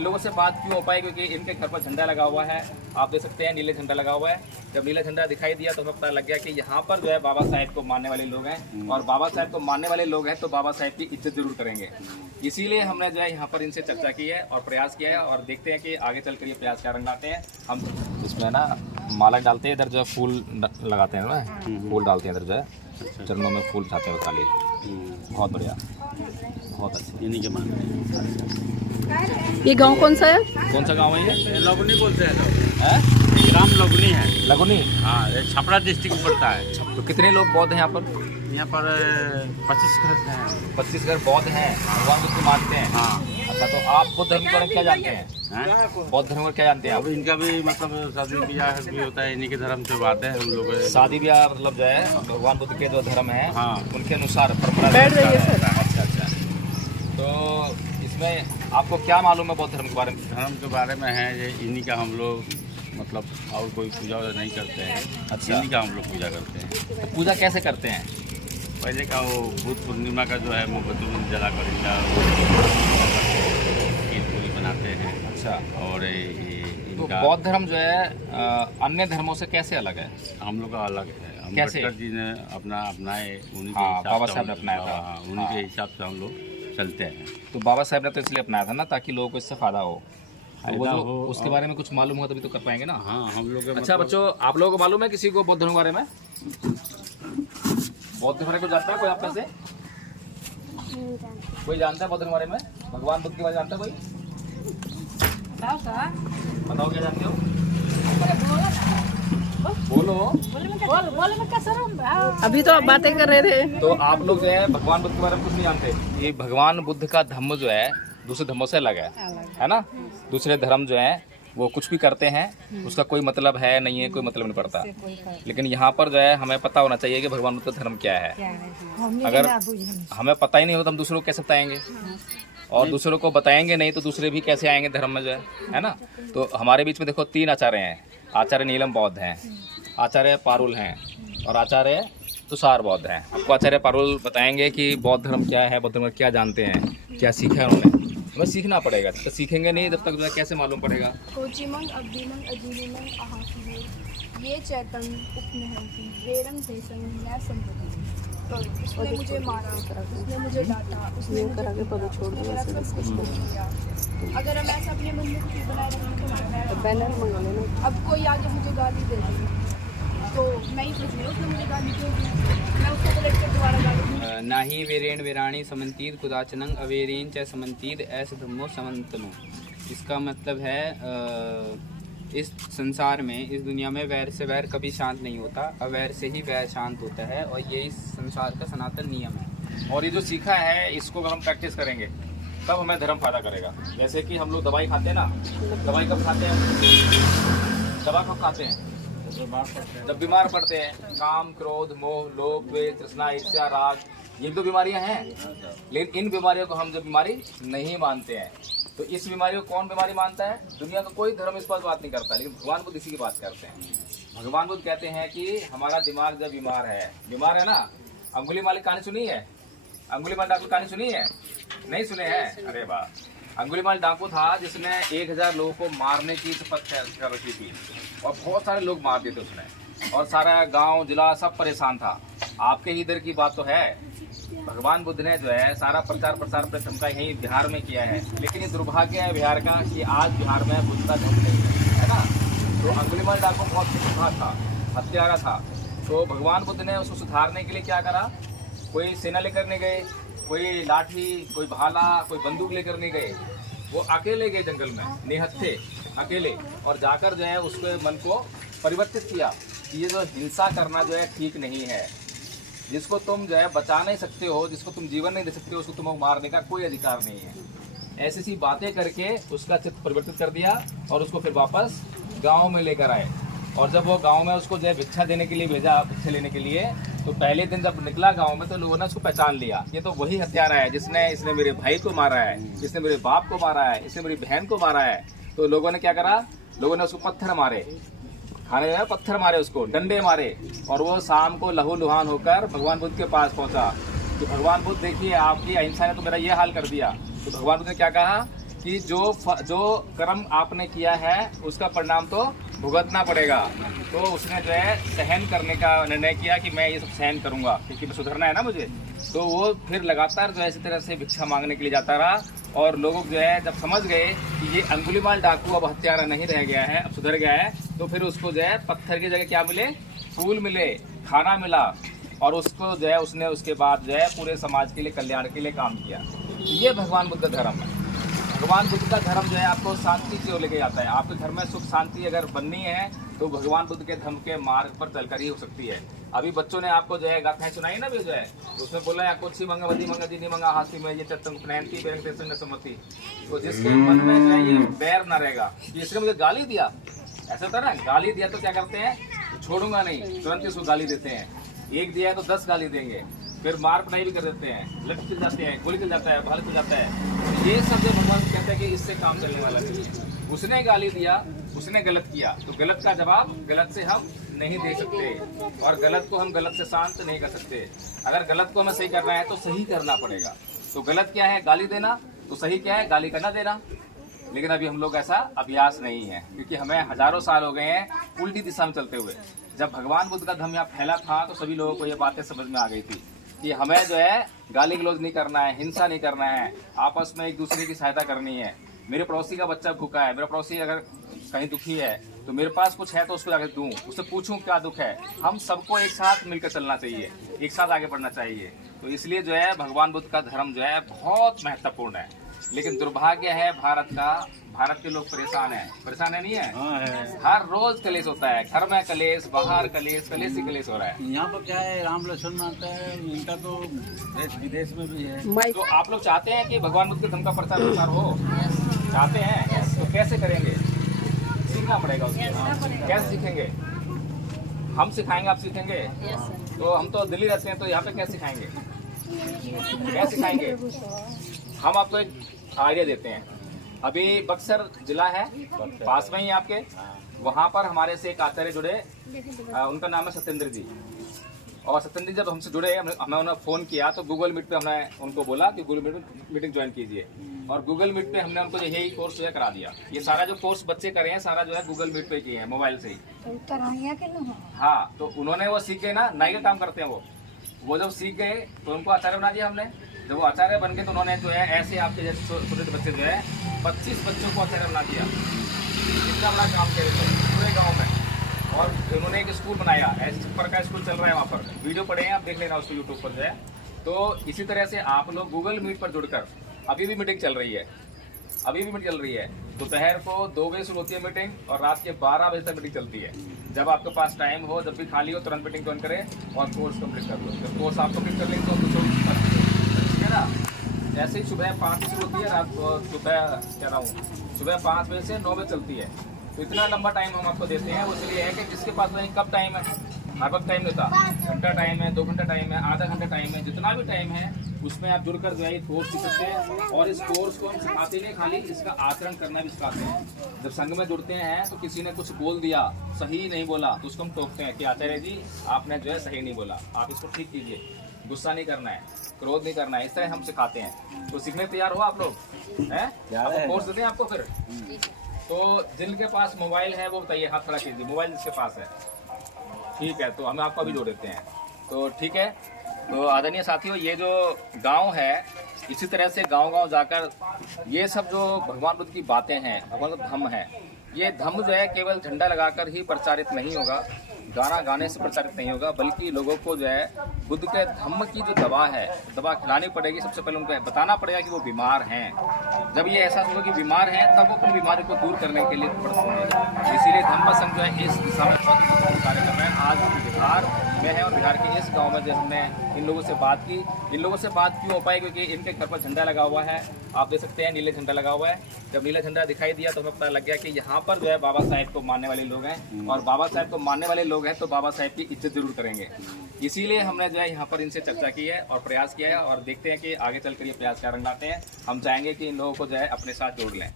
इन लोगों से बात क्यों हो पाई, क्योंकि इनके घर पर झंडा लगा हुआ है, आप देख सकते हैं नीले झंडा लगा हुआ है। जब नीला झंडा दिखाई दिया तो हमें पता लग गया कि यहाँ पर जो है बाबा साहेब को मानने वाले लोग हैं, और बाबा साहेब को मानने वाले लोग हैं तो बाबा साहेब की इज्जत जरूर करेंगे। इसीलिए हमने जो है यहाँ पर इनसे चर्चा की है और प्रयास किया है, और देखते हैं कि आगे चलकर ये प्रयास क्या रंग लाते हैं। हम इसमें ना माला डालते हैं, इधर जो है फूल लगाते हैं ना, फूल डालते हैं इधर जो है चरणों में फूल चाहते हैं खाली। बहुत बढ़िया, बहुत अच्छा, इन्हीं के मान। ये गांव कौन सा है? कौन सा गांव है ये? लगुनी बोलते हैं लोग, ग्राम लगुनी है। लगुनी, हाँ, ये छपरा डिस्ट्रिक्ट में पड़ता है। तो कितने लोग बौद्ध हैं यहाँ पर? यहाँ पर 25 घर हैं। 25 घर बौद्ध हैं, भगवान बुद्ध को मानते हैं। हाँ। अच्छा, तो आप बौद्ध धर्म के बारे में क्या जानते हैं? बौद्ध धर्म को क्या जानते हैं आप? अब इनका भी मतलब शादी ब्याह भी होता है, इन्हीं के धर्म से बात है हम लोग। शादी ब्याह मतलब जो है भगवान बुद्ध के जो धर्म है, हाँ, उनके अनुसार परंपरा। बैठ जाइए सर। अच्छा अच्छा, तो इसमें आपको क्या मालूम है बौद्ध धर्म के बारे में? धर्म के बारे में है ये इन्हीं का हम लोग मतलब और कोई पूजा नहीं करते हैं। अच्छा, इन्हीं का हम लोग पूजा करते हैं। तो पूजा कैसे करते हैं? पहले का वो बुद्ध पूर्णिमा का जो है मोमबत्ती जला कर इनका खीर पूरी बनाते हैं। अच्छा, और तो इनका बौद्ध धर्म जो है अन्य धर्मों से कैसे अलग है? हम लोग का अलग है। कैसे? अम्बेडकर जी ने अपना अपनाए, उन्हीं के हाँ, हिसाब बाबा से साहब ने हम- अपनाया था। हाँ, उन्हीं के हिसाब से हम लोग चलते हैं। तो बाबा साहब ने तो इसलिए अपनाया था ना, ताकि लोगों को इससे फायदा हो। तो वो फायदा जो हो, उसके बारे में कुछ मालूम हो तभी तो कर पाएंगे ना। हाँ, हम लोग के अच्छा बच्चों, आप लोगों को मालूम है किसी को बौद्ध धर्म के बारे में? बौद्ध धर्म को जानता है कोई आप में से? कोई जानता है बौद्ध धर्म के बारे में? भगवान बुद्ध के बारे में जानता है कोई? बताओ क्या जानते हो? बोलो। अभी तो आप बातें कर रहे थे। तो आप लोग जो है भगवान बुद्ध के बारे में कुछ नहीं जानते। ये भगवान बुद्ध का धर्म जो है दूसरे धर्मों से अलग है ना। दूसरे धर्म जो है वो कुछ भी करते हैं, उसका कोई मतलब है नहीं है, कोई मतलब नहीं पड़ता। लेकिन यहाँ पर जो है हमें पता होना चाहिए कि भगवान बुद्ध का धर्म क्या है। अगर हमें पता ही नहीं हो तो हम दूसरों को कैसे बताएंगे, और दूसरों को बताएंगे नहीं तो दूसरे भी कैसे आएंगे धर्म में जो है ना। तो हमारे बीच में देखो 3 आचार्य हैं। आचार्य नीलम बौद्ध हैं, आचार्य पारुल हैं, और आचार्य तुषार बौद्ध हैं। आपको आचार्य पारुल बताएंगे कि बौद्ध धर्म क्या है, बौद्ध धर्म क्या जानते हैं, क्या सीखा है उन्होंने। हमें सीखना पड़ेगा, तो सीखेंगे नहीं तब तक जो है कैसे मालूम पड़ेगा। कोचिमंग अब्दीमंग अजीलिमंग अहासीमंग ये चैतन उपनहंती वेरम देशंग न्याय संपत्ति। तो उसने मुझे मारा, उसने मुझे डांटा, उसने मुझे मेरा सब कुछ किया। अगर हम ऐसा अपने मन में कुछ बनाए रखेंगे तो बैनर मंगा लेना। अब कोई आगे मुझे गाली दे देगा तो मैं ही सोच रही हूँ उसने मुझे गाली क्यों दी, मैं उसको तो लेकर दोबारा गाली दूँ। नाही वेरेण वेराणी समंतीद कुदाचनंग अवेरेण च समंतीद ऐस धम्मो समंतनो। इसका मतलब है इस संसार में, इस दुनिया में वैर से वैर कभी शांत नहीं होता, अवैर से ही वैर शांत होता है, और ये इस संसार का सनातन नियम है। और ये जो सीखा है इसको अगर हम प्रैक्टिस करेंगे तब हमें धर्म फायदा करेगा। जैसे कि हम लोग दवाई खाते हैं ना, दवाई कब खाते हैं? दवा कब खाते हैं? जब बीमार पड़ते हैं। काम, क्रोध, मोह, लोभ, द्वेष, तृष्णा, ईर्ष्या, राग, ये तो बीमारियां हैं। लेकिन इन बीमारियों को हम जब बीमारी नहीं मानते हैं, तो इस बीमारी को कौन बीमारी मानता है? दुनिया का कोई धर्म इस पर बात नहीं करता, लेकिन भगवान बुद्ध इसी की बात करते हैं। भगवान बुद्ध कहते हैं कि हमारा दिमाग जब बीमार है ना। अंगुलीमाल की कहानी सुनी है? अंगुलीमाल डाकू कहानी सुनी है? नहीं सुने हैं? अरे वाह। अंगुलीमाल डाकू था जिसने 1000 लोगों को मारने की शपथ कर रखी थी, और बहुत सारे लोग मार दिए थे उसने, और सारा गांव जिला सब परेशान था। आपके ही इधर की बात तो है। भगवान बुद्ध ने जो है सारा प्रचार प्रसार प्रथम का यही बिहार में किया है, लेकिन ये दुर्भाग्य है बिहार का कि आज बिहार में बुद्ध का धर्म नहीं है ना। तो अंगुलीमाल डाकू बहुत खतरनाक था, हत्यारा था। तो भगवान बुद्ध ने उसको सुधारने के लिए क्या करा? कोई सेना लेकर नहीं गए, कोई लाठी, कोई भाला, कोई बंदूक लेकर नहीं गए। वो अकेले गए जंगल में, निहत्थे अकेले, और जाकर जो है उसके मन को परिवर्तित किया कि ये जो हिंसा करना जो है ठीक नहीं है। जिसको तुम जो है बचा नहीं सकते हो, जिसको तुम जीवन नहीं दे सकते हो, उसको तुम्हें मारने का कोई अधिकार नहीं है। ऐसी सी बातें करके उसका चित्त परिवर्तित कर दिया, और उसको फिर वापस गाँव में लेकर आए। और जब वो गांव में उसको जो है भिक्षा देने के लिए भेजा, भिक्षा लेने के लिए, तो पहले दिन जब निकला गांव में तो लोगों ने उसको पहचान लिया, ये तो वही हत्यारा है इसने मेरे भाई को मारा है, इसने मेरे बाप को मारा है, इसने मेरी बहन को मारा है। तो लोगों ने क्या करा? लोगों ने उसको पत्थर मारे, खाने में पत्थर मारे, उसको डंडे मारे, और वो शाम को लहूलुहान होकर भगवान बुद्ध के पास पहुंचा कि भगवान बुद्ध देखिए आपकी अहिंसा ने तो मेरा ये हाल कर दिया। तो भगवान बुद्ध ने क्या कहा कि जो कर्म आपने किया है उसका परिणाम तो भुगतना पड़ेगा। तो उसने जो है सहन करने का निर्णय किया कि मैं ये सब सहन करूंगा क्योंकि सुधरना है ना मुझे। तो वो फिर लगातार जो है इसी तरह से भिक्षा मांगने के लिए जाता रहा और लोग जो है जब समझ गए कि ये अंगुलीमाल डाकू अब हत्यारा नहीं रह गया है, अब सुधर गया है, तो फिर उसको जो है पत्थर की जगह क्या मिले, फूल मिले, खाना मिला और उसको जो है उसने उसके बाद जो है पूरे समाज के लिए कल्याण के लिए काम किया। ये भगवान बुद्ध का धर्म है। भगवान बुद्ध का धर्म जो है आपको शांति की ओर लेके जाता है। आपके घर में सुख शांति अगर बननी है तो भगवान बुद्ध के धर्म के मार्ग पर चलकर ही हो सकती है। अभी बच्चों ने आपको जो है गाथाएं सुनाई ना भी जो है, उसमें बोला है कुछ मंगा वधी मंगा दीनी मंगा हाथी में ये चतंग पहनती बेरंग तेसंग में सम्मति। तो जिसके मन में जो है ये बैर ना रहेगा कि इसने मुझे गाली दिया, ऐसा होता है ना, गाली दिया तो क्या करते हैं, छोड़ूंगा नहीं, तुरंत इसको गाली देते हैं। एक दिया है तो 10 गाली देंगे, फिर मार पढ़ाई भी कर देते हैं, लट चल जाते हैं, गोली चल जाता है, भाल चल जाता है। ये सब जो भगवान कहते हैं कि इससे काम चलने वाला नहीं। उसने गाली दिया, उसने गलत किया, तो गलत का जवाब गलत से हम नहीं दे सकते और गलत को हम गलत से शांत नहीं कर सकते। अगर गलत को हमें सही करना है तो सही करना पड़ेगा। तो गलत क्या है, गाली देना, तो सही क्या है, गाली करना देना। लेकिन अभी हम लोग ऐसा अभ्यास नहीं है क्योंकि हमें हजारों साल हो गए हैं उल्टी दिशा में चलते हुए। जब भगवान बुद्ध का धर्म यहाँ फैला था तो सभी लोगों को ये बातें समझ में आ गई थी कि हमें जो है गाली गलौज नहीं करना है, हिंसा नहीं करना है, आपस में एक दूसरे की सहायता करनी है। मेरे पड़ोसी का बच्चा भूखा है, मेरा पड़ोसी अगर कहीं दुखी है तो मेरे पास कुछ है तो उसको आगे दूं, उससे पूछूं क्या दुख है। हम सबको एक साथ मिलकर चलना चाहिए, एक साथ आगे बढ़ना चाहिए। तो इसलिए जो है भगवान बुद्ध का धर्म जो है बहुत महत्वपूर्ण है। लेकिन दुर्भाग्य है भारत के लोग परेशान है। परेशान है नहीं है? हर रोज कलेश होता है, घर में कलेश, बाहर कलेश, कलेश ही कलेश हो रहा है। यहाँ पर क्या है, राम लक्ष्मण मानता है, इनका तो देश विदेश में भी है। तो आप लोग चाहते हैं कि भगवान बुद्ध के धर्म का प्रचार प्रसार हो, चाहते हैं तो कैसे करेंगे? सीखना पड़ेगा उसको। कैसे सीखेंगे? हम सिखाएंगे, आप सीखेंगे? तो हम तो दिल्ली रहते हैं तो यहाँ पे कैसे सिखाएंगे? क्या सिखाएंगे? हम आपको एक आइडिया देते हैं। अभी बक्सर जिला है, पास में ही आपके, वहाँ पर हमारे से एक आचार्य जुड़े, उनका नाम है सत्येंद्र जी। और सत्येंद्र जी जब हमसे जुड़े, हमें उन्हें फ़ोन किया तो गूगल मीट पे हमने उनको बोला कि गूगल मीट में मीटिंग ज्वाइन कीजिए। और गूगल मीट पे हमने उनको यही कोर्स जो है करा दिया। ये सारा जो कोर्स बच्चे करे हैं सारा जो है गूगल मीट पे किए हैं, मोबाइल से ही। हाँ, तो उन्होंने वो सीख गए ना, नाई का काम करते हैं वो जब सीख गए तो उनको आचार्य बना दिया हमने। जब वो आचार्य बन गए तो उन्होंने जो है ऐसे आपके जैसे छोटे बच्चे जो है 25 बच्चों को आचार्य बना दिया। इतना बड़ा काम करे थे पूरे गाँव में। और उन्होंने एक स्कूल बनाया, ऐसे छप्पर का स्कूल चल रहा है वहाँ पर, वीडियो पड़े हैं, आप देख लेना उसको यूट्यूब पर जो है। तो इसी तरह से आप लोग गूगल मीट पर जुड़कर, अभी भी मीटिंग चल रही है, अभी भी मीटिंग चल रही है। दोपहर को 2 बजे शुरू होती है मीटिंग और रात के 12 बजे तक मीटिंग चलती है। जब आपके पास टाइम हो, जब भी खाली हो, तुरंत मीटिंग ज्वाइन करें और कोर्स कंप्लीट कर लो। जब कोर्स आप कंप्लीट कर लेंगे तो ठीक है ना। ऐसे ही सुबह 5 बजे शुरू होती है, रात सुबह कह रहा हूँ सुबह 5 बजे से 9 बजे चलती है। तो इतना लंबा टाइम हम आपको देते हैं। वो इसलिए है कि जिसके पास नहीं कब टाइम है, हर वक्त टाइम देता, घंटा टाइम है, 2 घंटा टाइम है, आधा घंटा टाइम है, जितना भी टाइम है उसमें आप जुड़कर जो है कोर्स सीख सकते हैं। और इस कोर्स को हम सिखाते नहीं, खाली इसका आचरण करना भी सिखाते हैं। जब संघ में जुड़ते हैं तो किसी ने कुछ बोल दिया, सही नहीं बोला, तो उसको हम टोकते हैं कि आचार्य जी आपने जो है सही नहीं बोला, आप इसको ठीक कीजिए, गुस्सा नहीं करना है, क्रोध नहीं करना है। इस तरह हम सिखाते हैं। तो सीखने तैयार हो आप लोग हैं? कोर्स देते हैं आपको फिर। तो जिनके पास मोबाइल है वो बताइए, हाथ खड़ा कीजिए, मोबाइल जिसके पास है। ठीक है, तो हम आपको अभी जोड़ देते हैं। तो ठीक है, तो आदरणीय साथियों, ये जो गांव है, इसी तरह से गांव-गांव जाकर ये सब जो भगवान बुद्ध की बातें हैं, भगवान का धम्म है, ये धम्म जो है केवल झंडा लगाकर ही प्रचारित नहीं होगा, गाना गाने से प्रचारित नहीं होगा, बल्कि लोगों को जो है बुद्ध के धम्म की जो दवा है, दवा खिलानी पड़ेगी। सबसे पहले उनको बताना पड़ेगा कि वो बीमार हैं। जब ये एहसास होगा कि बीमार हैं, तब वो अपनी बीमारी को दूर करने के लिए बढ़ते। इसीलिए धम्म संघ जो है इस दिशा में बहुत कार्य कर रहे हैं। आज बिहार में है और बिहार के इस गांव में जो हमने इन लोगों से बात की, इन लोगों से बात क्यों हो पाई, क्योंकि इनके घर पर झंडा लगा हुआ है, आप देख सकते हैं नीले झंडा लगा हुआ है। जब नीला झंडा दिखाई दिया तो हमें पता लग गया कि यहाँ पर जो है बाबा साहेब को मानने वाले लोग हैं, और बाबा साहेब को मानने वाले लोग हैं तो बाबा साहेब की इज्जत जरूर करेंगे। इसीलिए हमने जो है यहाँ पर इनसे चर्चा की है और प्रयास किया है, और देखते हैं कि आगे चलकर ये प्रयास क्या रंग लाते हैं। हम चाहेंगे कि इन लोगों को जो है अपने साथ जोड़ लें।